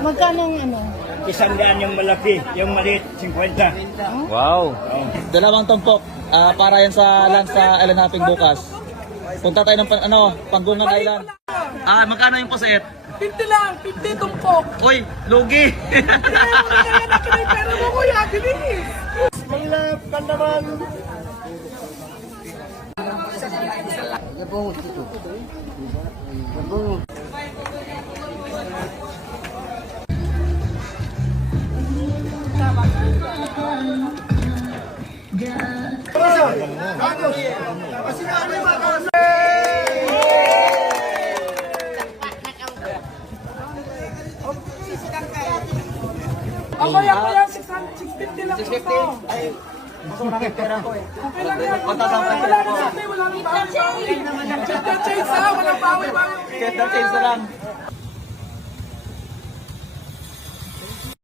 Magkano ang ano? 100 yung malaki, yung maliit, 50. Wow. Dalawang tumpok. Para yan sa lunch sa Ellen Hopping bukas. Punta tayo ng Panggungan Island. Magkano yung puset? 50 lang, 50 tumpok. Uy, lugi. Kaya na kinay mo kuya, bilis. Mga pandaman. Kuya, 650 lang. 650? Ay, gusto mo namin pera ko eh. okay lang yan. Wala nang bawi-bawi. Walang bawi-bawi. Check the change ha, walang bawi-bawi. Check the change na lang.